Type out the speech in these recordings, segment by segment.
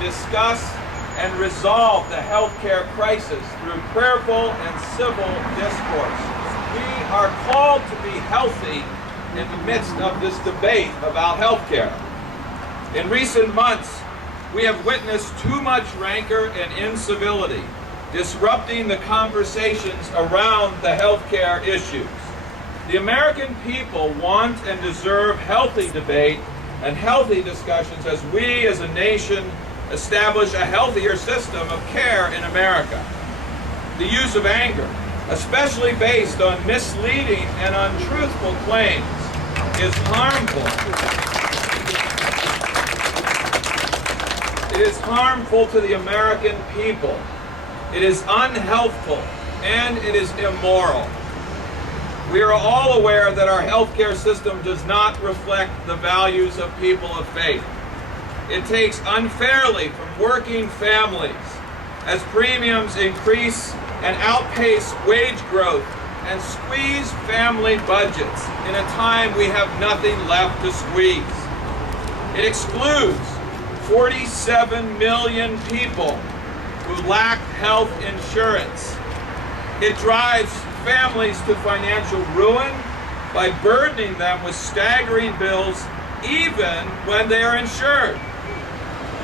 discuss, and resolve the healthcare crisis through prayerful and civil discourse. We are called to be healthy in the midst of this debate about healthcare. In recent months, we have witnessed too much rancor and incivility, disrupting the conversations around the healthcare issues. The American people want and deserve healthy debate and healthy discussions as we as a nation establish a healthier system of care in America. The use of anger, especially based on misleading and untruthful claims, is harmful. It is harmful to the American people. It is unhealthful, and it is immoral. We are all aware that our healthcare system does not reflect the values of people of faith. It takes unfairly from working families as premiums increase and outpace wage growth and squeeze family budgets in a time we have nothing left to squeeze. It excludes 47 million people who lack health insurance. It drives families to financial ruin by burdening them with staggering bills even when they are insured.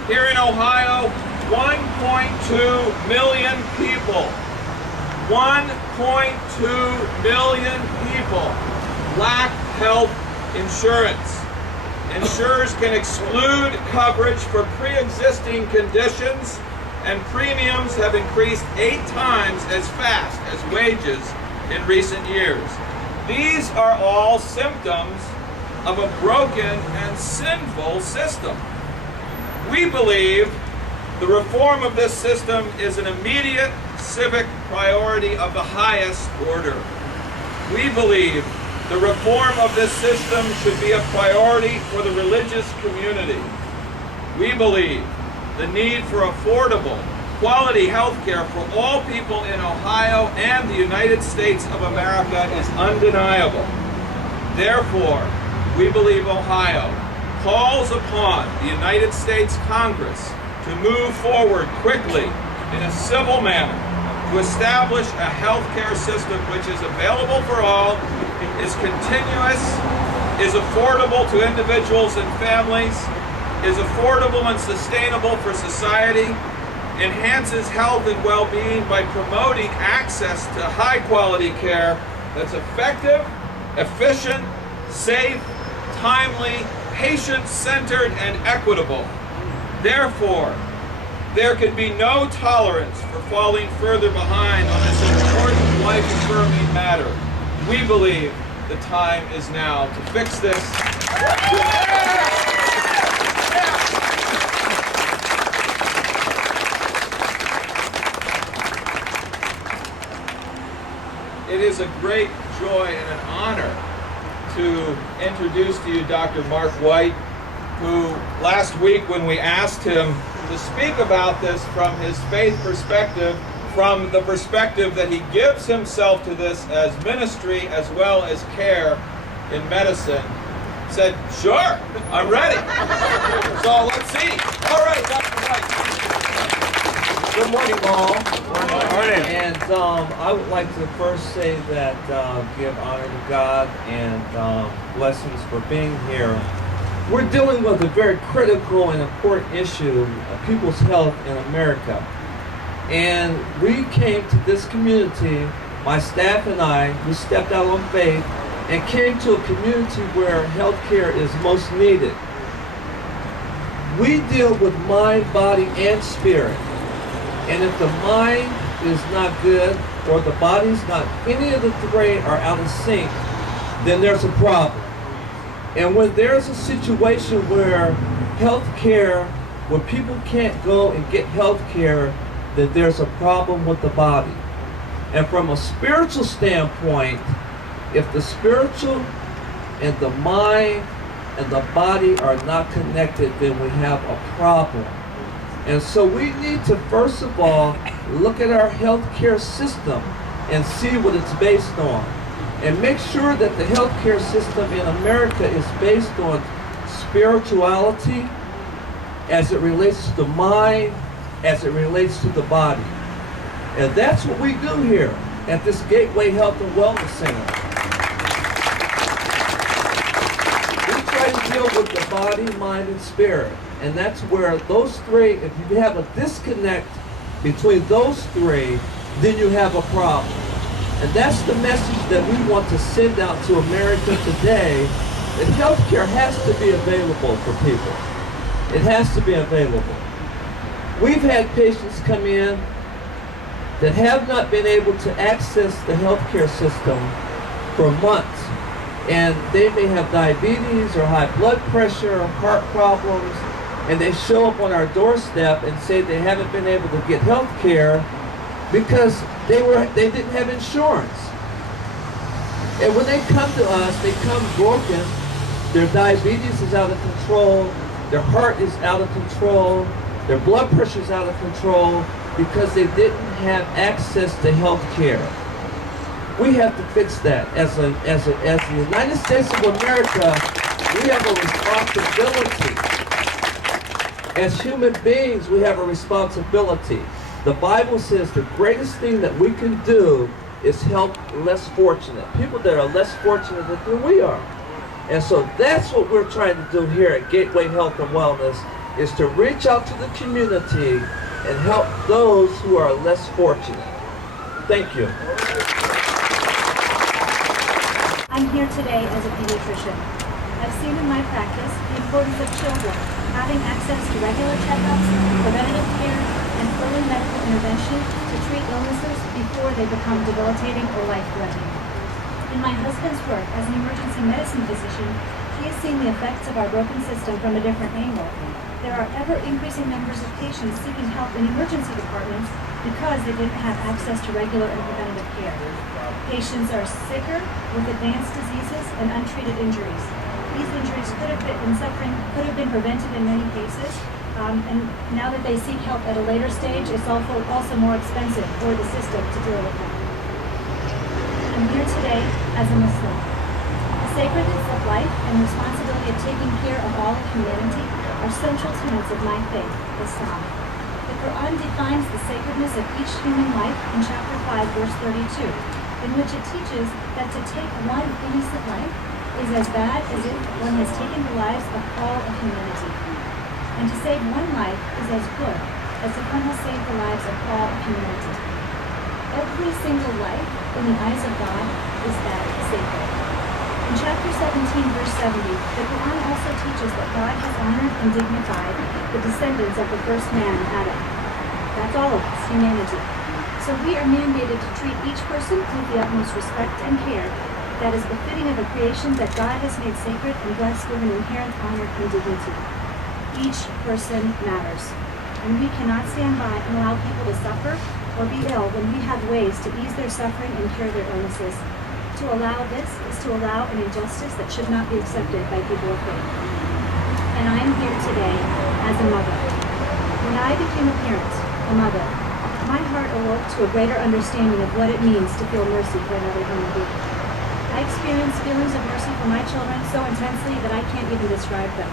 Here in Ohio, 1.2 million people, 1.2 million people lack health insurance. Insurers can exclude coverage for pre-existing conditions, and premiums have increased 8 times as fast as wages in recent years. These are all symptoms of a broken and sinful system. We believe the reform of this system is an immediate civic priority of the highest order. We believe the reform of this system should be a priority for the religious community. We believe the need for affordable, quality health care for all people in Ohio and the United States of America is undeniable. Therefore, we believe Ohio calls upon the United States Congress to move forward quickly in a civil manner to establish a health care system which is available for all, is continuous, is affordable to individuals and families, is affordable and sustainable for society, enhances health and well-being by promoting access to high-quality care that's effective, efficient, safe, timely, patient-centered, and equitable. Therefore, there can be no tolerance for falling further behind on this important life-affirming matter. We believe the time is now to fix this. It is a great joy and an honor to introduce to you Dr. Mark White, who last week when we asked him to speak about this from his faith perspective, from the perspective that he gives himself to this as ministry as well as care in medicine, said, sure, I'm ready. So let's see. All right, Dr. White. Good morning, all. Good morning. And I would like to first say that give honor to God and blessings for being here. We're dealing with a very critical and important issue of people's health in America. And we came to this community, my staff and I, we stepped out on faith and came to a community where health care is most needed. We deal with mind, body, and spirit. And if the mind is not good or the body's not, any of the three are out of sync, then there's a problem. And when there's a situation where health care, where people can't go and get health care, then there's a problem with the body. And from a spiritual standpoint, if the spiritual and the mind and the body are not connected, then we have a problem. And so we need to, first of all, look at our healthcare system and see what it's based on. And make sure that the healthcare system in America is based on spirituality as it relates to the mind, as it relates to the body. And that's what we do here at this Gateway Health and Wellness Center. We try to deal with the body, mind, and spirit. And that's where those three, if you have a disconnect between those three, then you have a problem. And that's the message that we want to send out to America today, that healthcare has to be available for people. It has to be available. We've had patients come in that have not been able to access the healthcare system for months. And they may have diabetes or high blood pressure or heart problems, and they show up on our doorstep and say they haven't been able to get healthcare because they didn't have insurance. And when they come to us, they come broken. Their diabetes is out of control, their heart is out of control, their blood pressure is out of control because they didn't have access to health care. We have to fix that. As the United States of America, we have a responsibility. As human beings, we have a responsibility. The Bible says the greatest thing that we can do is help less fortunate, people that are less fortunate than we are. And so that's what we're trying to do here at Gateway Health and Wellness, is to reach out to the community and help those who are less fortunate. Thank you. I'm here today as a pediatrician. I've seen in my practice the importance of children having access to regular checkups, preventative care, and early medical intervention to treat illnesses before they become debilitating or life-threatening. In my husband's work as an emergency medicine physician, he has seen the effects of our broken system from a different angle. There are ever-increasing numbers of patients seeking help in emergency departments because they didn't have access to regular and preventative care. Patients are sicker with advanced diseases and untreated injuries. These injuries could have been prevented in many cases, and now that they seek help at a later stage, it's also more expensive for the system to deal with them. I'm here today as a Muslim. The sacredness of life and the responsibility of taking care of all of humanity are central tenets of my faith, Islam. The Quran defines the sacredness of each human life in chapter 5, verse 32, in which it teaches that to take one innocent life is as bad as if one has taken the lives of all of humanity. And to save one life is as good as if one has saved the lives of all of humanity. Every single life, in the eyes of God, is that sacred. In chapter 17, verse 70, the Quran also teaches that God has honored and dignified the descendants of the first man, Adam. That's all of us, humanity. So we are mandated to treat each person with the utmost respect and care that is befitting of a creation that God has made sacred and blessed with an inherent honor and dignity. Each person matters, and we cannot stand by and allow people to suffer or be ill when we have ways to ease their suffering and cure their illnesses. To allow this is to allow an injustice that should not be accepted by people of faith. And I am here today as a mother. When I became a parent, a mother, my heart awoke to a greater understanding of what it means to feel mercy for another human being. I experienced feelings of mercy for my children so intensely that I can't even describe them.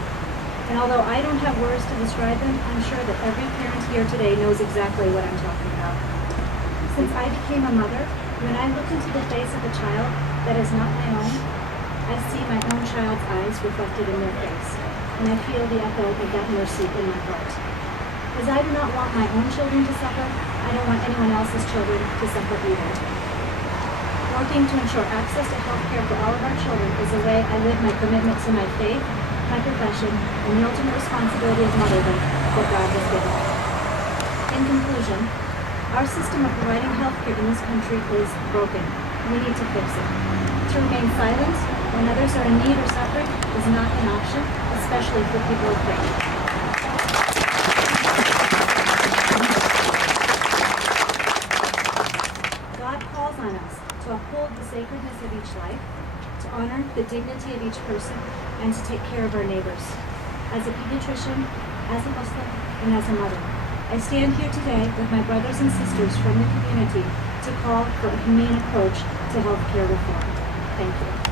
And although I don't have words to describe them, I'm sure that every parent here today knows exactly what I'm talking about. Since I became a mother, when I look into the face of a child that is not my own, I see my own child's eyes reflected in their face, and I feel the echo of that mercy in my heart. As I do not want my own children to suffer, I don't want anyone else's children to suffer either. Working to ensure access to health care for all of our children is a way I live my commitment to my faith, my profession, and the ultimate responsibility of motherhood that God has given me. In conclusion, our system of providing health care in this country is broken. We need to fix it. To remain silent when others are in need or suffering is not an option, especially for people of faith. God calls on us to uphold the sacredness of each life, to honor the dignity of each person, and to take care of our neighbors. As a pediatrician, as a Muslim, and as a mother, I stand here today with my brothers and sisters from the community to call for a humane approach to healthcare reform. Thank you.